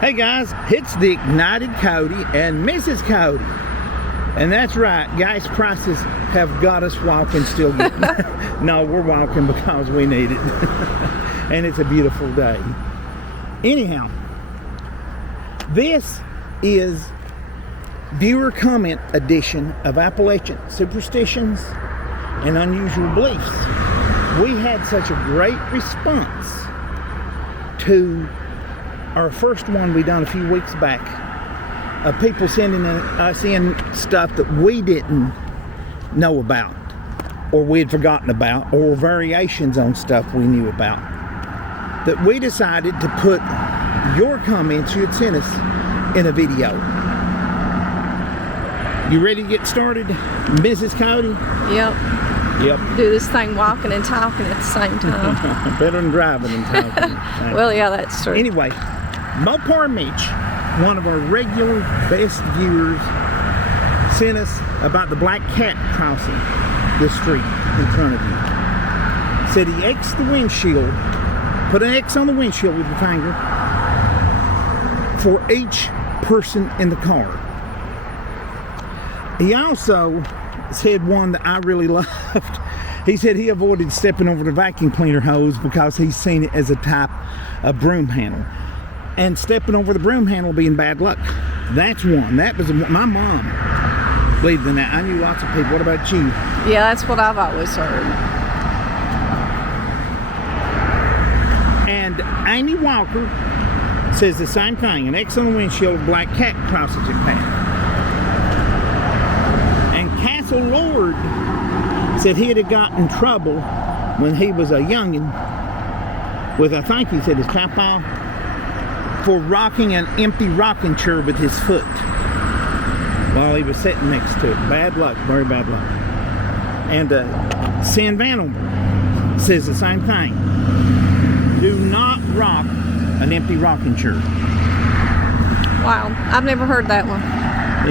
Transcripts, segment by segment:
Hey guys, it's the Ignited Coyote and Mrs. Coyote. And that's right, gas prices have got us walking still. No, we're walking because we need it. And it's a beautiful day. Anyhow, this is viewer comment edition of Appalachian Superstitions and Unusual Beliefs. We had such a great response to our first one we done a few weeks back of people sending us in stuff that we didn't know about or we had forgotten about, or variations on stuff we knew about, that we decided to put your comments you had sent us in a video. You ready to get started, Mrs. Coyote? Yep. Do this thing walking and talking at the same time. Better than driving and talking. Well, yeah, that's true. Anyway, Mopar Mitch, one of our regular best viewers, sent us about the black cat crossing the street in front of you. Said he X'd the windshield, put an X on the windshield with your finger for each person in the car. He also said one that I really loved. He said he avoided stepping over the vacuum cleaner hose because he's seen it as a type of broom handle. And stepping over the broom handle being bad luck. That's one. That was my mom believed in that. I knew lots of people. What about you? Yeah, that's what I've always heard. And Amy Walker says the same thing. An X on the windshield, black cat crosses your path. And Castle Lord said he had gotten in trouble when he was a youngin' with, I think he said, his papa, for rocking an empty rocking chair with his foot while he was sitting next to it. Bad luck, very bad luck. And Sin Vanover says the same thing. Do not rock an empty rocking chair. Wow, I've never heard that one.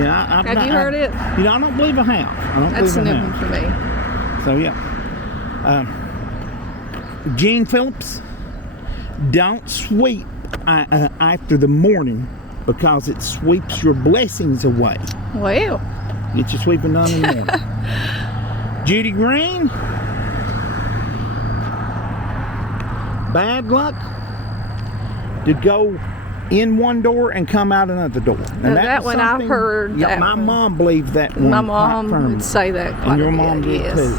Yeah, have you heard it? You know, I don't believe I have. That's a new one for me. So yeah. Gene Phillips, don't sweep after the morning because it sweeps your blessings away. Well, get your sweeping done in the morning. Judy Green, bad luck to go in one door and come out another door. Now that one I've heard. Yeah, my mom believed that one. My mom would say that quite and your a bit, mom did too.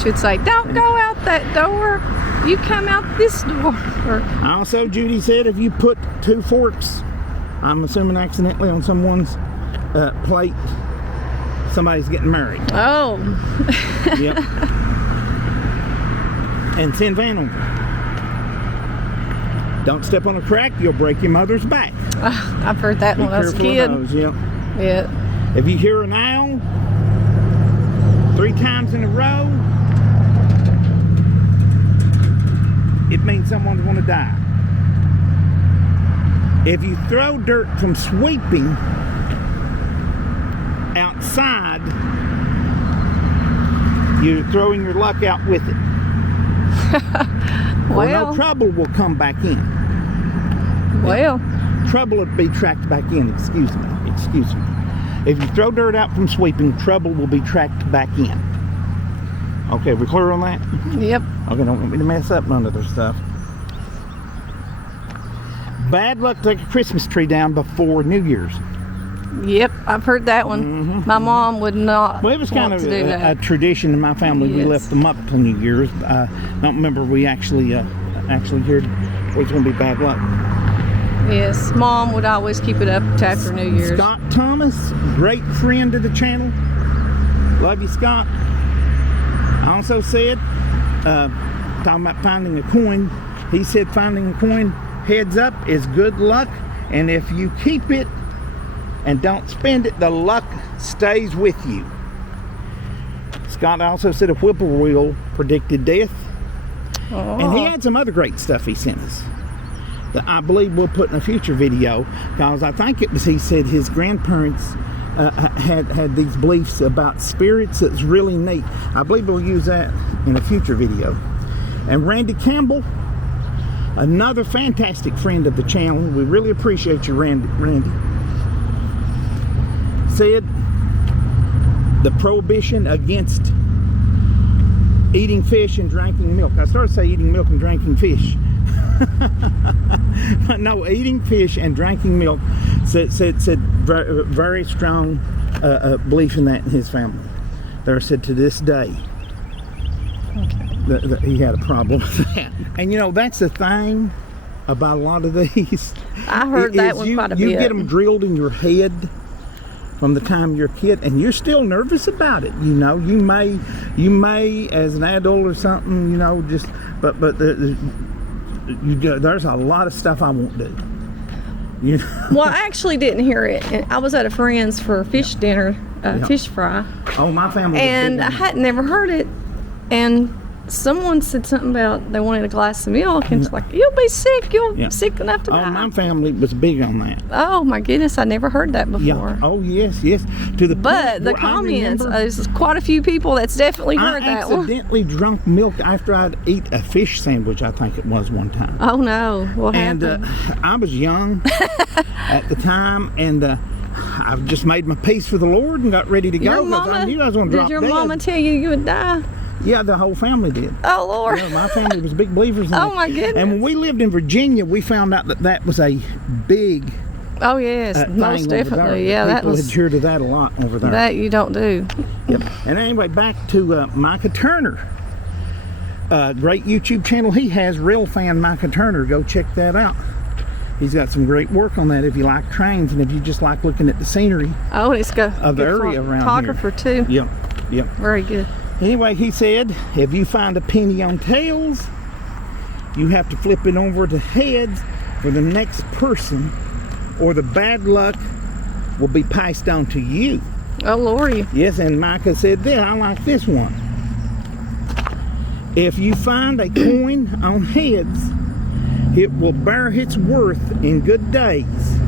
She'd say, don't go out that door. You come out this door. Also, Judy said if you put two forks, I'm assuming accidentally, on someone's plate, somebody's getting married. Oh. Yep. And Sin Vanover, don't step on a crack, you'll break your mother's back. I've heard that when I was a kid. Those, yep. Yeah. If you hear an owl 3 times in a row, it means someone's going to die. If you throw dirt from sweeping outside, you're throwing your luck out with it. Well, no trouble will come back in. Well, trouble will be tracked back in. Excuse me. If you throw dirt out from sweeping, trouble will be tracked back in. Okay, we clear on that? Yep. Okay, don't want me to mess up none of their stuff. Bad luck to take a Christmas tree down before New Year's. Yep, I've heard that one. Mm-hmm. My mom would not. Well, it was kind of a tradition in my family. Yes. We left them up till New Year's. I don't remember we actually heard it was going to be bad luck. Yes, Mom would always keep it up to after New Year's. Scott Thomas, great friend of the channel. Love you, Scott. I also said, talking about finding a coin, he said finding a coin heads up is good luck, and if you keep it and don't spend it, the luck stays with you. Scott also said a whippoorwill predicted death. Oh. And he had some other great stuff he sent us that I believe we'll put in a future video, because I think it was, he said his grandparents had these beliefs about spirits that's really neat. I believe we'll use that in a future video. And Randy Campbell Another fantastic friend of the channel. We really appreciate you, Randy. Said the prohibition against eating fish and drinking milk. I started to say eating milk and drinking fish. No, eating fish and drinking milk. Said very strong belief in that in his family. There said to this day that he had a problem with that. And you know, that's the thing about a lot of these. I heard that one quite a bit. You get them drilled in your head from the time you're a kid, and you're still nervous about it. You know, you may as an adult or something, you know, just but there's a lot of stuff I won't do. You know? Well, I actually didn't hear it. I was at a friend's for fish dinner, fish fry. Oh, my family. And I had never heard it. And someone said something about they wanted a glass of milk, and it's like, you'll be sick. You'll be sick enough to die. Oh, my family was big on that. Oh my goodness, I never heard that before. Yeah. Oh yes. To the but the comments, there's quite a few people that's definitely heard that one. I accidentally drunk milk after I'd eat a fish sandwich. I think it was one time. Oh no, what happened? And I was young at the time, and I just made my peace with the Lord and got ready to go because I knew I was going to drop dead. Did your mama tell you would die? Yeah, the whole family did. Oh, Lord. Yeah, my family was big believers in that. Oh, my goodness. And when we lived in Virginia, we found out that was a big Oh, yes, most definitely. Yeah, that was... People adhere to that a lot over there. That you don't do. Yep. And anyway, back to Micah Turner. Great YouTube channel he has, Real Fan Micah Turner. Go check that out. He's got some great work on that if you like trains and if you just like looking at the scenery. Oh, it's got of the area around here. Photographer, too. Yep. Very good. Anyway, he said, if you find a penny on tails, you have to flip it over to heads for the next person, or the bad luck will be passed on to you. Oh, Lordy. Yes, and Micah said that. I like this one. If you find a coin on heads, it will bear its worth in good days.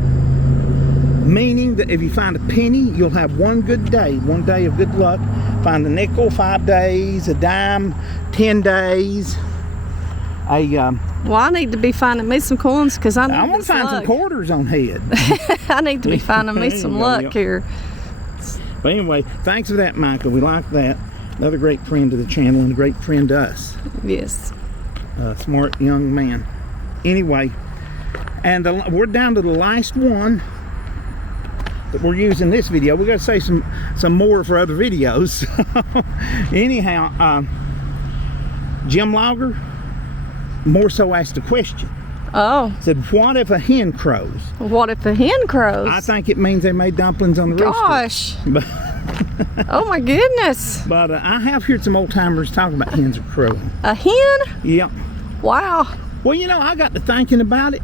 Meaning that if you find a penny, you'll have one good day, one day of good luck. Find a nickel, 5 days, a dime, 10 days. Well, I need to be finding me some coins because I want to find some quarters on head. I need to be finding me some luck here. But anyway, thanks for that, Micah. We like that. Another great friend to the channel and a great friend to us. Yes. Smart young man. Anyway, and we're down to the last one that we're using this video. We got to say some more for other videos. Anyhow, Jim Logger more so asked a question. Oh. Said, what if a hen crows? What if a hen crows? I think it means they made dumplings on the rooster. Gosh. Oh my goodness. But I have heard some old timers talking about hens are crowing. A hen? Yep. Wow. Well, you know, I got to thinking about it,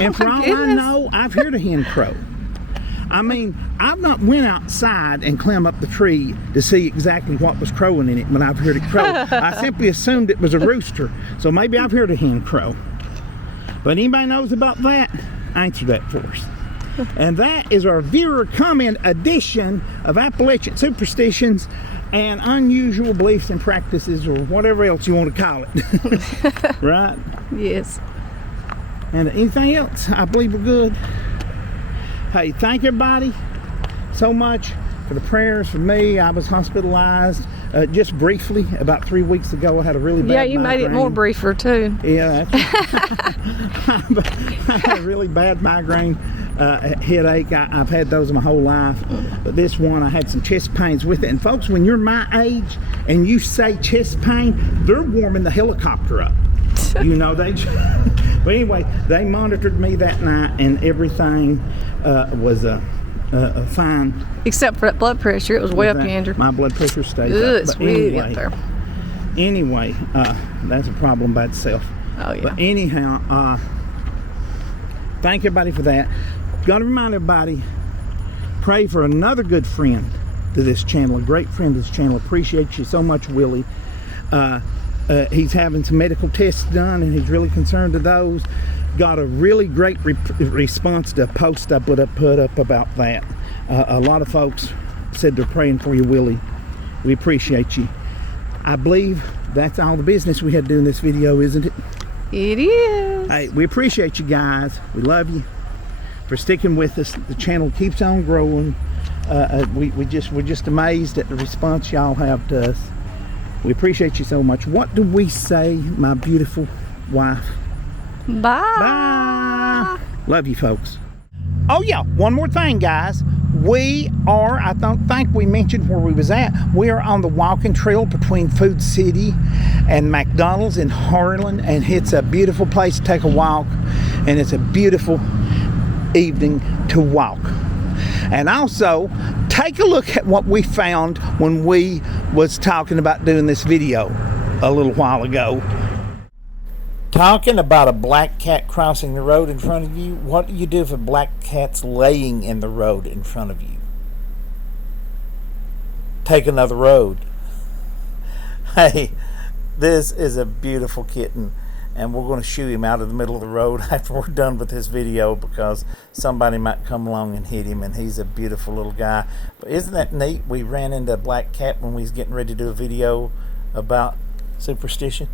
and for all I know, I've heard a hen crow. I mean, I've not went outside and climbed up the tree to see exactly what was crowing in it when I've heard it crow. I simply assumed it was a rooster, so maybe I've heard a hen crow. But anybody knows about that, answer that for us. And that is our viewer comment edition of Appalachian Superstitions and Unusual Beliefs and Practices, or whatever else you want to call it. Right? Yes. And anything else, I believe we're good. Hey, thank everybody so much for the prayers for me. I was hospitalized just briefly about 3 weeks ago. I had a really bad migraine. Made it more briefer too. Yeah, I had a really bad migraine headache. I've had those my whole life, but this one I had some chest pains with it. And folks, when you're my age and you say chest pain, they're warming the helicopter up. You know, but anyway, they monitored me that night and everything was fine. Except for that blood pressure, it was way up, Andrew. My blood pressure stays up. But it's really up there. Anyway, that's a problem by itself. Oh, yeah. But anyhow, thank everybody for that. Got to remind everybody, pray for another good friend to this channel, a great friend to this channel. Appreciate you so much, Willie. He's having some medical tests done and he's really concerned to those. Got a really great response to a post I put up about that. A lot of folks said they're praying for you, Willie. We appreciate you. I believe that's all the business we had to do in this video, isn't it? It is. Hey, we appreciate you guys. We love you for sticking with us. The channel keeps on growing. We're just amazed at the response y'all have to us. We appreciate you so much. What do we say, my beautiful wife? Bye. Bye. Love you, folks. Oh yeah, one more thing, guys. We are, I don't think we mentioned where we was at. We are on the walking trail between Food City and McDonald's in Harlan, and it's a beautiful place to take a walk, and it's a beautiful evening to walk. And also, take a look at what we found when we was talking about doing this video a little while ago. Talking about a black cat crossing the road in front of you, what do you do if a black cat's laying in the road in front of you? Take another road. Hey, this is a beautiful kitten, and we're going to shoo him out of the middle of the road after we're done with this video because somebody might come along and hit him, and he's a beautiful little guy. But isn't that neat? We ran into a black cat when we was getting ready to do a video about superstition.